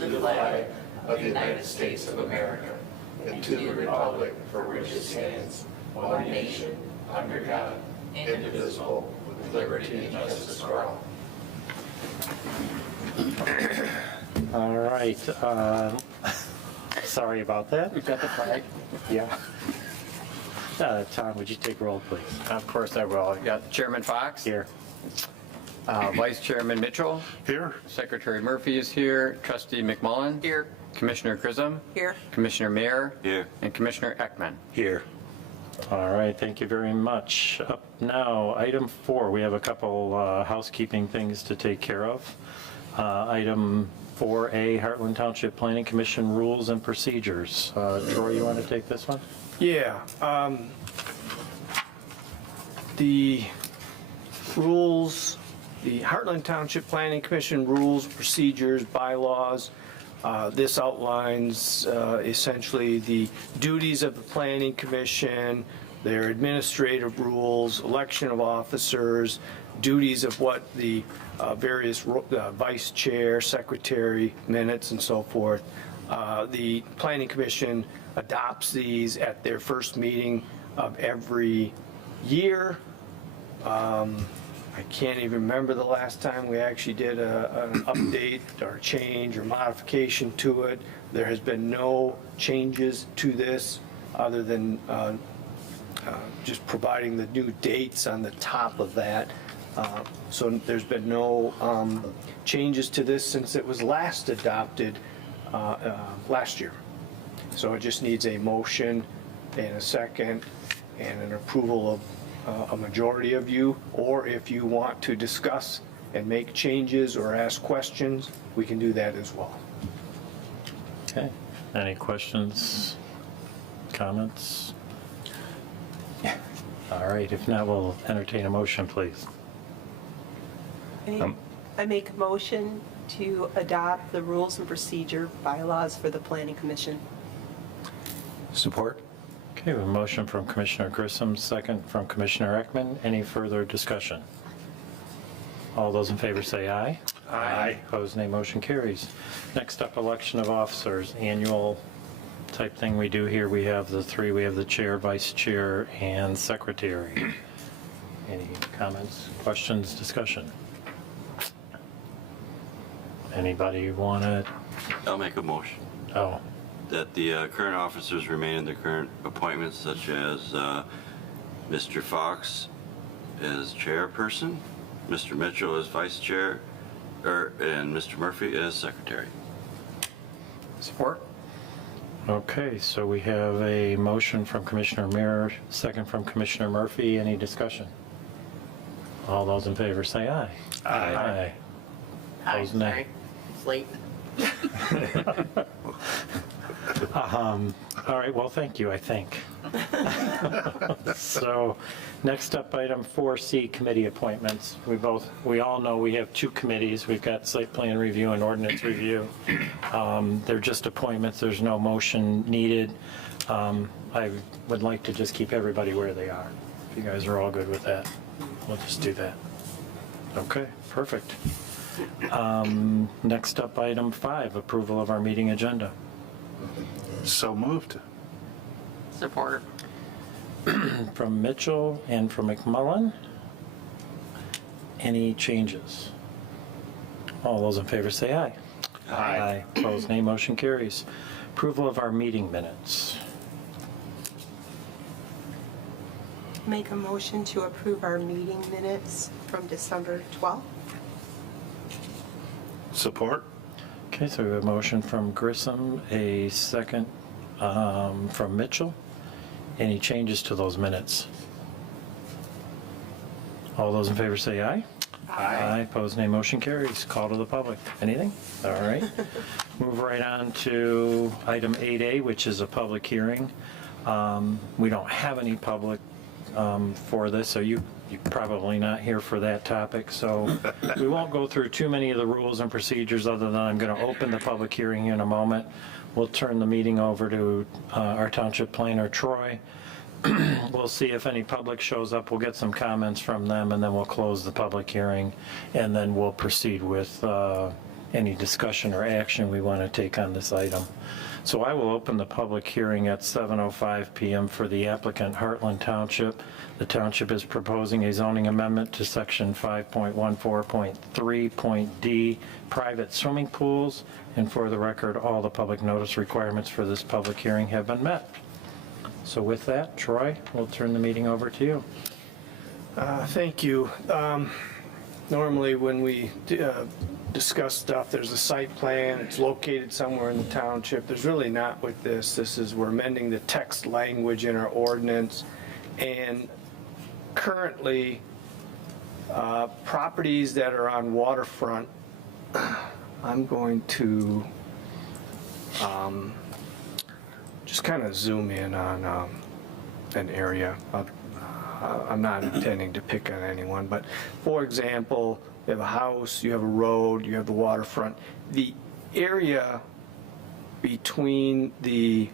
to the flag of the United States of America and to the republic for which it stands, one nation, under God, indivisible, with liberty and justice for all. All right. Sorry about that. We've got the flag. Yeah. Tom, would you take roll, please? Of course I will. You got Chairman Fox. Here. Vice Chairman Mitchell. Here. Secretary Murphy is here. Trustee McMullen. Here. Commissioner Chisholm. Here. Commissioner Mayer. Here. And Commissioner Ekman. Here. All right, thank you very much. Up now, item 4, we have a couple housekeeping things to take care of. Item 4A, Heartland Township Planning Commission Rules and Procedures. Troy, you want to take this one? Yeah. The rules, the Heartland Township Planning Commission rules, procedures, bylaws, this outlines essentially the duties of the Planning Commission, their administrative rules, election of officers, duties of what the various vice chair, secretary, minutes, and so forth. The Planning Commission adopts these at their first meeting of every year. I can't even remember the last time we actually did an update or change or modification to it. There has been no changes to this other than just providing the new dates on the top of that. So there's been no changes to this since it was last adopted last year. So it just needs a motion and a second and an approval of a majority of you, or if you want to discuss and make changes or ask questions, we can do that as well. Okay. Any questions, comments? All right, if not, we'll entertain a motion, please. I make a motion to adopt the rules and procedure bylaws for the Planning Commission. Support. Okay, we have a motion from Commissioner Grissom, second from Commissioner Ekman. Any further discussion? All those in favor say aye. Aye. Opposed, nay. Motion carries. Next up, election of officers. Annual type thing we do here. We have the three. We have the chair, vice chair, and secretary. Any comments, questions, discussion? Anybody want to? I'll make a motion Oh, that the current officers remain in their current appointments, such as Mr. Fox as chairperson, Mr. Mitchell as vice chair, and Mr. Murphy as secretary. Support. okay. So we have a motion from Commissioner Mayer, second from Commissioner Murphy. Any discussion? All those in favor say aye. Aye. Opposed, nay. It's late. All right, well, thank you, I think. So, next up, item 4C, committee appointments. We all know we have two committees. We've got site plan review and ordinance review. They're just appointments, there's no motion needed. I would like to just keep everybody where they are. If you guys are all good with that, we'll just do that. Okay, perfect. Next up, item 5, approval of our meeting agenda. So moved. Support. From Mitchell and from McMullen. Any changes? All those in favor say aye. Aye. Opposed, nay. Motion carries. Approval of our meeting minutes. Make a motion to approve our meeting minutes from December 12th. Support. Okay, so we have a motion from Grissom, a second from Mitchell. Any changes to those minutes? All those in favor say aye. Aye. Opposed, nay. Motion carries. Call to the public. Anything? All right. Move right on to item 8A, which is a public hearing. We don't have any public for this, so you're probably not here for that topic. So we won't go through too many of the rules and procedures other than I'm going to open the public hearing in a moment. We'll turn the meeting over to our township planner, Troy. We'll see if any public shows up. We'll get some comments from them, and then we'll close the public hearing, and then we'll proceed with any discussion or action we want to take on this item. So I will open the public hearing at 7:05 PM for the applicant Heartland Township. The township is proposing a zoning amendment to section 5.14.3.d, private swimming pools. And for the record, all the public notice requirements for this public hearing have been met. So with that, Troy, we'll turn the meeting over to you. Thank you. Normally, when we discuss stuff, there's a site plan, it's located somewhere in the township. There's really not with this. This is, we're amending the text language in our ordinance. And currently, properties that are on waterfront, I'm going to just kind of zoom in on an area. I'm not intending to pick on anyone, but for example, you have a house, you have a road, you have the waterfront. The area between the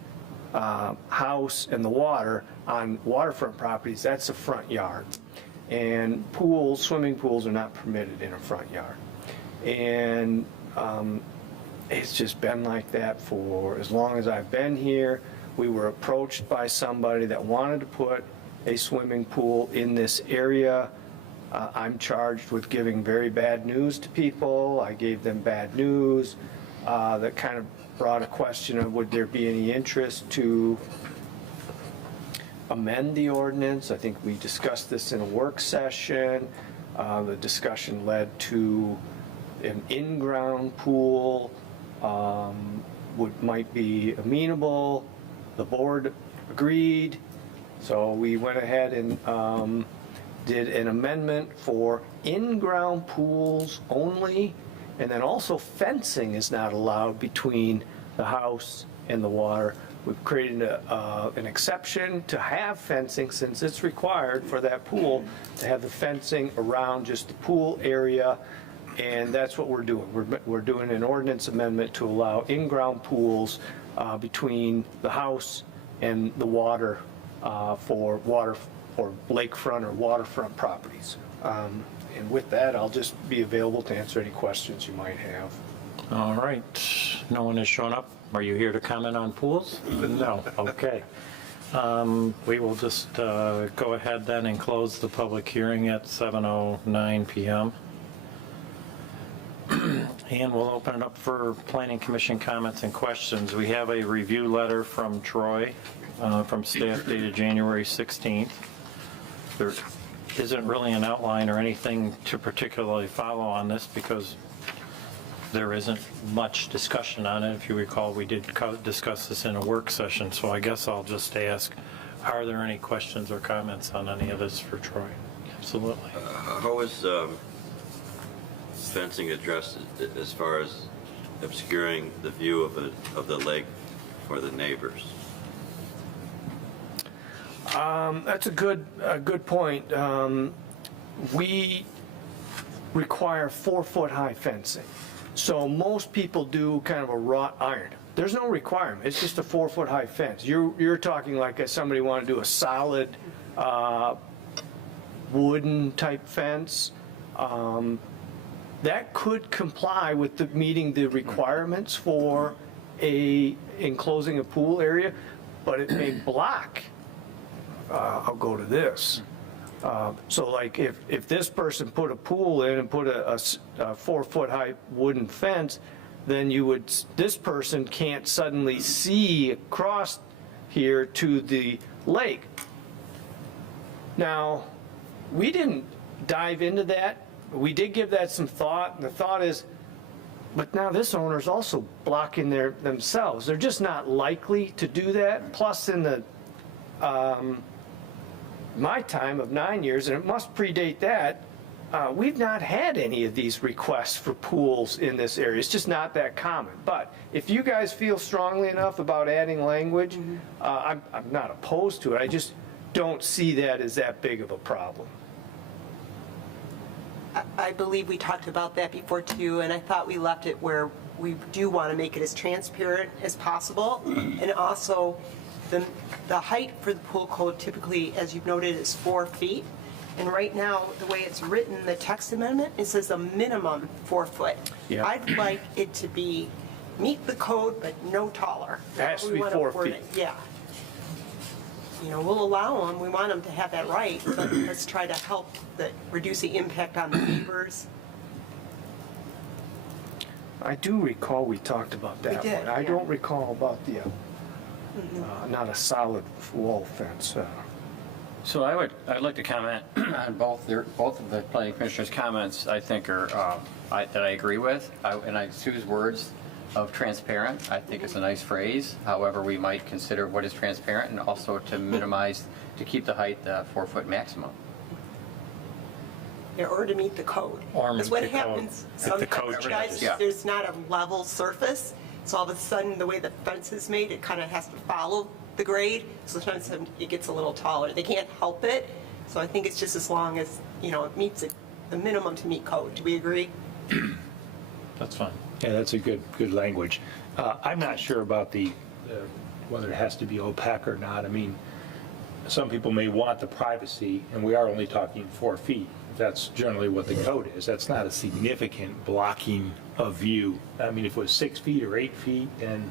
house and the water on waterfront properties, that's a front yard. And pools, swimming pools are not permitted in a front yard. And it's just been like that for as long as I've been here. We were approached by somebody that wanted to put a swimming pool in this area. I'm charged with giving very bad news to people. I gave them bad news. That kind of brought a question of would there be any interest to amend the ordinance. I think we discussed this in a work session. The discussion led to an in-ground pool might be amenable. The board agreed. So we went ahead and did an amendment for in-ground pools only, and then also fencing is not allowed between the house and the water. We've created an exception to have fencing, since it's required for that pool to have the fencing around just the pool area, and that's what we're doing. We're doing an ordinance amendment to allow in-ground pools between the house and the water for lakefront or waterfront properties. And with that, I'll just be available to answer any questions you might have. All right, no one has shown up. Are you here to comment on pools? No, okay. We will just go ahead then and close the public hearing at 7:09 PM. And we'll open it up for Planning Commission comments and questions. We have a review letter from Troy, from staff dated January 16th. There isn't really an outline or anything to particularly follow on this because there isn't much discussion on it. If you recall, we did discuss this in a work session, so I guess I'll just ask, are there any questions or comments on any of this for Troy? Absolutely. How is fencing addressed as far as obscuring the view of the lake for the neighbors? That's a good point. We require 4-foot high fencing. So most people do kind of a wrought iron. There's no requirement. It's just a 4-foot high fence. You're talking like if somebody wanted to do a solid wooden type fence. That could comply with meeting the requirements for enclosing a pool area, but it may block. I'll go to this. So like if this person put a pool in and put a 4-foot high wooden fence, then this person can't suddenly see across here to the lake. Now, we didn't dive into that. We did give that some thought, and the thought is, but now this owner's also blocking themselves. They're just not likely to do that. Plus in the my time of 9 years, and it must predate that, we've not had any of these requests for pools in this area. It's just not that common. But if you guys feel strongly enough about adding language, I'm not opposed to it. I just don't see that as that big of a problem. I believe we talked about that before too, and I thought we left it where we do want to make it as transparent as possible. And also, the height for the pool code typically, as you've noted, is 4 feet. And right now, the way it's written, the text amendment, it says a minimum 4 foot. Yeah. I'd like it to be meet the code, but no taller. It has to We be wanna 4 word feet. it, Yeah. You know, we'll allow them, we want them to have that right, but let's try to help reduce the impact on the neighbors. I do recall we talked about that did, one. I yeah. don't recall about the, not a solid wall fence. So I'd like to comment on both of the planning commissioner's comments. I think are that I agree with, and Sue's words of transparent. I think it's a nice phrase. However, we might consider what is transparent, and also to minimize, to keep the height 4 foot maximum. Yeah, or to meet the code. Or Because meet what the code. happens If the code sometimes, guys, changes. Yeah. there's not a level surface, so all of a sudden, the way the fence is made, it kind of has to follow the grade, so sometimes it gets a little taller. They can't help it, so I think it's just as long as, you know, it meets the minimum to meet code. Do we agree? That's fine. Yeah, that's a good language. I'm not sure about whether it has to be opaque or not. I mean, some people may want the privacy, and we are only talking 4 feet. That's generally what the code is. That's not a significant blocking of view. I mean, if it was 6 feet or 8 feet and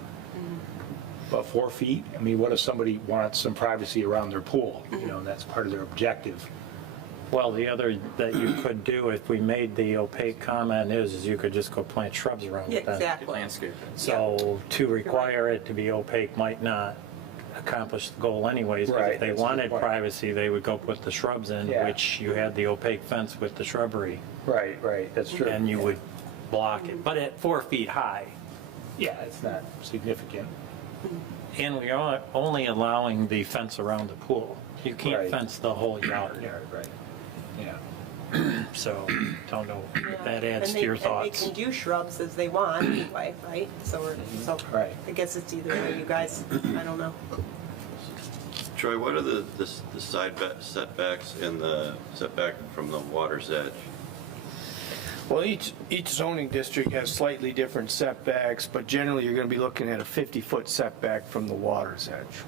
about 4 feet, I mean, what if somebody wants some privacy around their pool? You know, that's part of their objective. Well, the other that you could do if we made the opaque comment is you could just go plant shrubs around Yeah, it then. exactly. Landscape. So to require it to be opaque might not accomplish the goal anyways. But Right, if they that's a good wanted point. privacy, they would go put the shrubs in, Yeah. which you had the opaque fence with the shrubbery, Right, that's true. and you would block it. But at 4 feet high, Yeah, it's not significant. and we are only allowing the fence around the pool. You can't Right. fence the whole yard, Right. Yeah. so don't know if that Yeah. adds And to your And thoughts. they can do shrubs as they want anyway, right? So Right. I guess it's either way, you guys, I don't know. Troy, what are the side setbacks and the setback from the water's edge? Well, each zoning district has slightly different setbacks, but generally you're going to be looking at a 50-foot setback from the water's edge.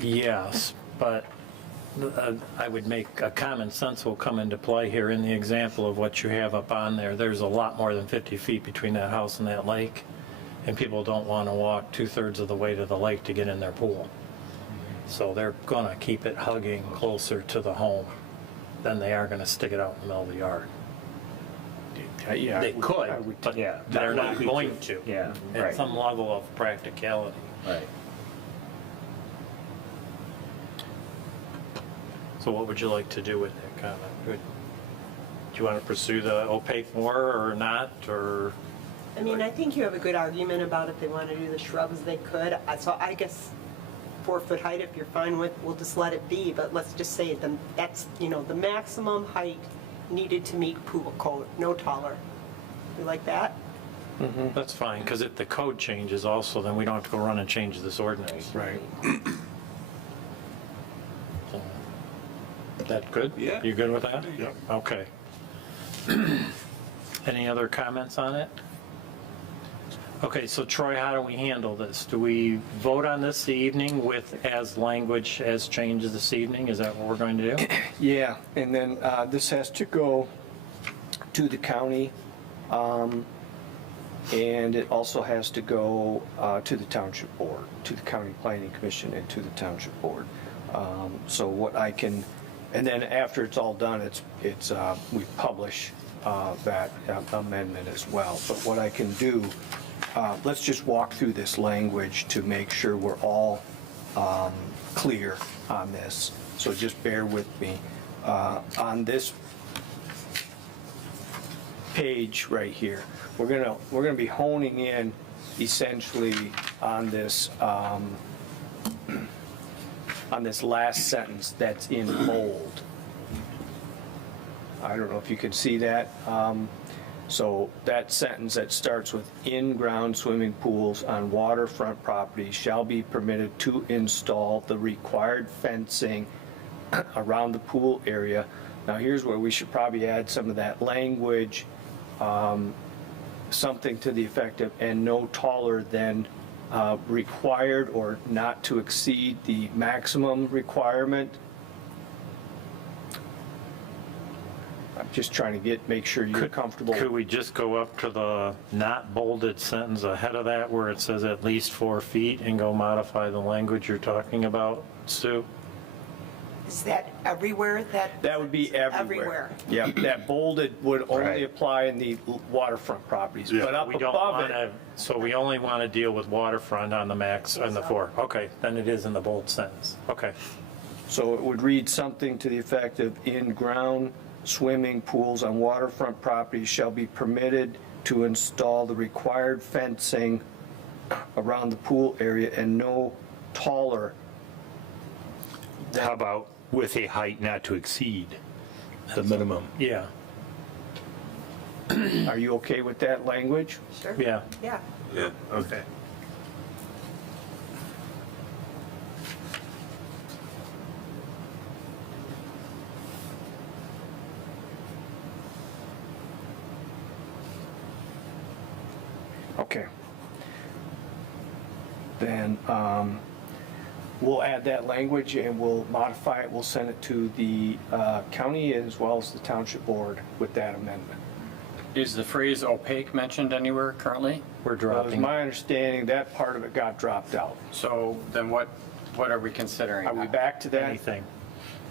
Yes, but I would make a common sense will come into play here in the example of what you have up on there. There's a lot more than 50 feet between that house and that lake, and people don't want to walk 2/3 of the way to the lake to get in their pool. So they're going to keep it hugging closer to the home than they are going to stick it out in the middle of the yard. Yeah, They I could, would- but yeah, they're not not likely going to. to. Yeah, At right. some level of practicality. Right. So what would you like to do with that comment? Do you want to pursue the opaque more or not, or? I mean, I think you have a good argument about if they want to do the shrubs, they could. So I guess 4 foot height, if you're fine with, we'll just let it be. But let's just say that's, you know, the maximum height needed to meet pool code, no taller. You like that? That's fine, because if the code changes also, then we don't have to go run and change this ordinance. Right. So, that good? Yeah. You good with that? Yep. Okay. Any other comments on it? Okay, so Troy, how do we handle this? Do we vote on this evening with as language as changes this evening? Is that what we're going to do? Yeah, and then this has to go to the county, and it also has to go to the township board, to the county planning commission and to the township board. So what I can, and then after it's all done, we publish that amendment as well. But what I can do, let's just walk through this language to make sure we're all clear on this. So just bear with me. On this page right here, we're gonna be honing in essentially on this last sentence that's in bold. I don't know if you can see that. So that sentence that starts with in-ground swimming pools on waterfront properties shall be permitted to install the required fencing around the pool area. Now here's where we should probably add some of that language something to the effect of, and no taller than required or not to exceed the maximum requirement. I'm just trying to make sure you're comfortable. Could we just go up to the not bolded sentence ahead of that where it says at least 4 feet and go modify the language you're talking about, Sue? Is that everywhere that? That would be everywhere. Yeah, that bolded would only Right. apply in the waterfront properties, Yeah. but up We don't above want it, to, so we only want to deal with waterfront on the max, on the 4. Okay, then it is in the bold sentence. Okay. so it would read something to the effect of in-ground swimming pools on waterfront properties shall be permitted to install the required fencing around the pool area and no taller. How about with a height not to exceed the minimum? Yeah, Are you okay with that language? Sure. yeah. Yeah. Yeah. Okay. Okay. Then we'll add that language and we'll modify it. We'll send it to the county as well as the township board with that amendment. Is the phrase opaque mentioned anywhere currently? We're Well, it's dropping. my understanding that part of it got dropped out. So then what are we considering? Are we back to that? Anything.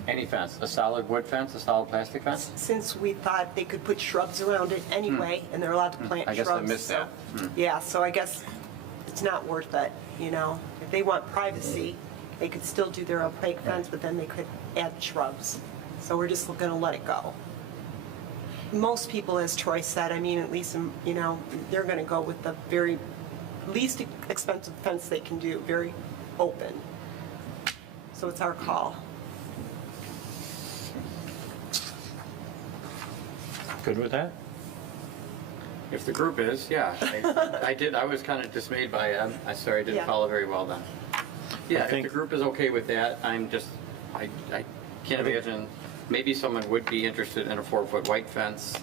Any fence, a solid wood fence, a solid plastic fence? Since we thought they could put shrubs around it anyway, and they're allowed to plant I shrubs. guess I missed so- that. Yeah, so I guess it's not worth it, you know? If they want privacy, they could still do their opaque fence, but then they could add shrubs. So we're just gonna let it go. Most people, as Troy said, I mean, at least, you know, they're gonna go with the very least expensive fence they can do, very open. So it's our call. Good with that? If the group is, yeah. I was kind of dismayed by it. I'm sorry, I didn't Yeah. follow very well then. Yeah, if think- the group is okay with that, I can't imagine, maybe someone would be interested in a 4-foot white fence.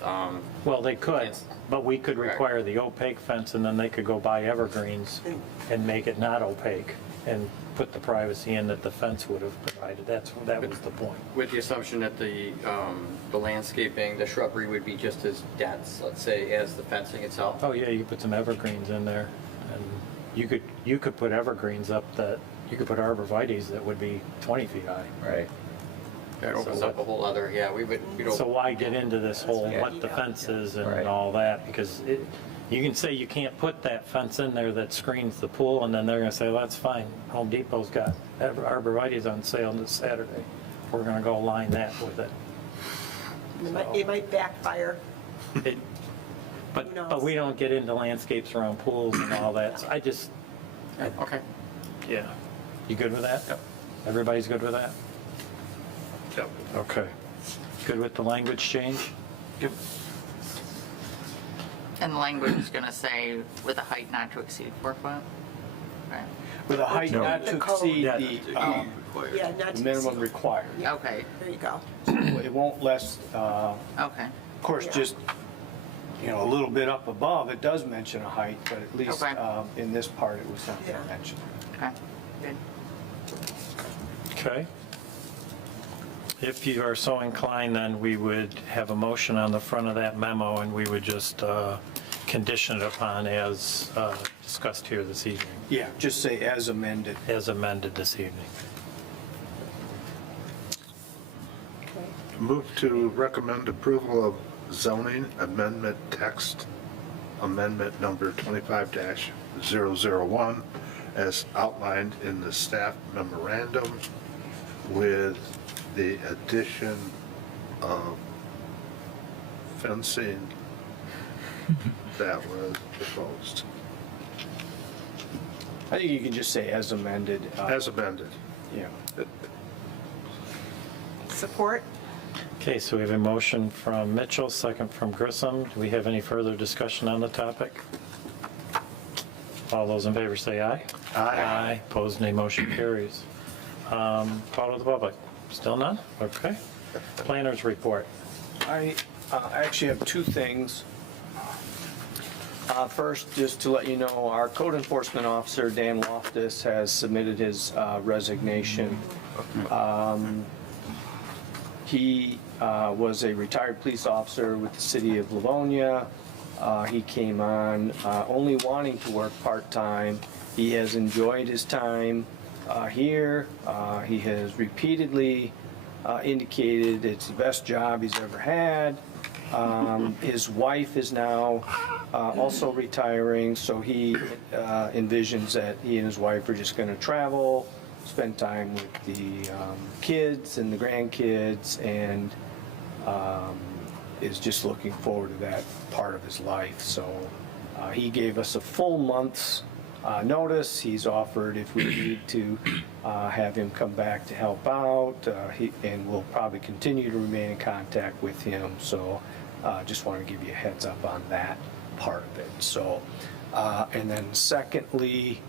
Well, they could, Yes. but we could Correct. require the opaque fence and then they could go buy evergreens and make it not opaque and put the privacy in that the fence would have provided. That was the point. With the assumption that the landscaping, the shrubbery would be just as dense, let's say, as the fencing itself. Oh, yeah, you could put some evergreens in there. And you could put evergreens up that, you could put arborvitaes that would be 20 feet high. Right. That opens So up a whole other, yeah, we'd So why get into this whole what the fence is and all that? Because you can say you can't put that fence in there that screens the pool, and then they're gonna say, well, that's fine. Home Depot's got arborvitae's on sale this Saturday. We're gonna go line that with it. It might backfire. It- Who knows? But we don't get into landscapes around pools and all that. So I just, Okay. yeah. You good with that? Yep. Everybody's good with that? Yep. Okay. Good with the language change? And the language is going to say with a height not to exceed 4 foot? Right. With a height No. not to The code. exceed Yeah. the Required. Yeah, not to minimum exceed. required. Okay, There you go. It won't less, of okay. course, Yeah. just, you know, a little bit up above, it does mention a height, but at least Okay. in this part, it was not Yeah. mentioned. Okay, good. Okay. If you are so inclined, then we would have a motion on the front of that memo, and we would just condition it upon as discussed here this evening, Yeah, just say as amended. as amended this evening. Move to recommend approval of zoning amendment text, amendment number 25-001, as outlined in the staff memorandum, with the addition of fencing that was proposed, I think you can just say as amended. as amended. Yeah. Support? Okay, so we have a motion from Mitchell, second from Grissom. Do we have any further discussion on the topic? All those in favor say aye. Aye. Opposed, nay. Motion carries. Call to the public. Still none? Okay. Planners report. I actually have two things. First, just to let you know, our code enforcement officer, Dan Loftus, has submitted his resignation. He was a retired police officer with the city of Livonia. He came on only wanting to work part-time. He has enjoyed his time here. He has repeatedly indicated it's the best job he's ever had. His wife is now also retiring, so he envisions that he and his wife are just going to travel, spend time with the kids and the grandkids, and is just looking forward to that part of his life. So he gave us a full month's notice. He's offered if we need to have him come back to help out, and we'll probably continue to remain in contact with him. So just want to give you a heads up on that part of it. So, and then secondly,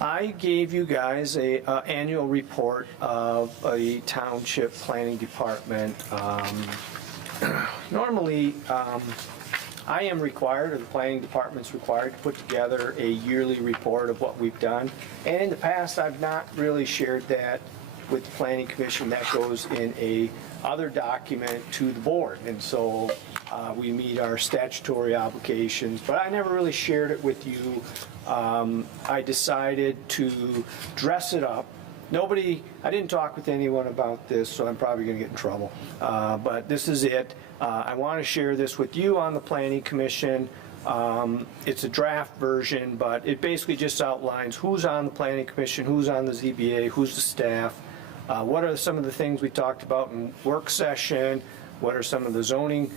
I gave you guys a annual report of a township planning department. Normally, I am required, or the planning department's required, to put together a yearly report of what we've done. And in the past, I've not really shared that with the planning commission. That goes in a other document to the board. And so we meet our statutory obligations, but I never really shared it with you. I decided to dress it up. I didn't talk with anyone about this, so I'm probably going to get in trouble. But this is it. I want to share this with you on the Planning Commission. It's a draft version, but it basically just outlines who's on the Planning Commission, who's on the ZBA, who's the staff, what are some of the things we talked about in work session, what are some of the zoning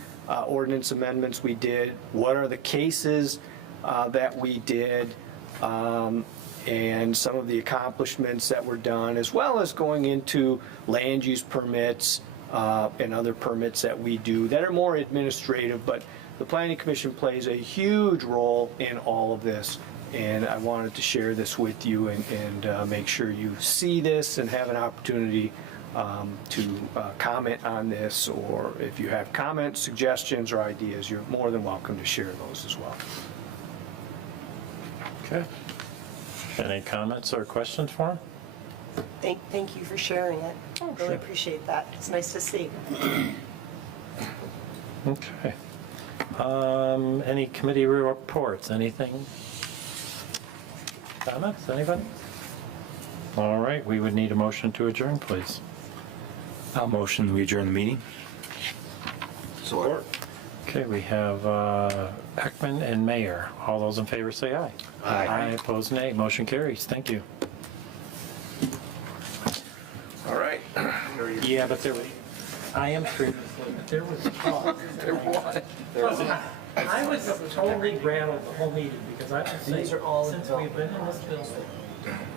ordinance amendments we did, what are the cases that we did, and some of the accomplishments that were done, as well as going into land use permits and other permits that we do that are more administrative, but the Planning Commission plays a huge role in all of this. And I wanted to share this with you and make sure you see this and have an opportunity to comment on this, or if you have comments, suggestions, or ideas, you're more than welcome to share those as well. Okay. Any comments or questions for him? Thank you for sharing it. Really appreciate that. It's nice to see. Okay. Any committee reports, anything? Comments, anybody? All right, we would need a motion to adjourn, please. I'll motion we adjourn the meeting. Support. Okay, we have Heckman and Mayor. All those in favor say aye. Aye, opposed nay. Motion carries. Thank you. All right. Yeah, but I am sure, but there was talk. I was totally rattled the whole meeting because I was saying, since we've been in this building,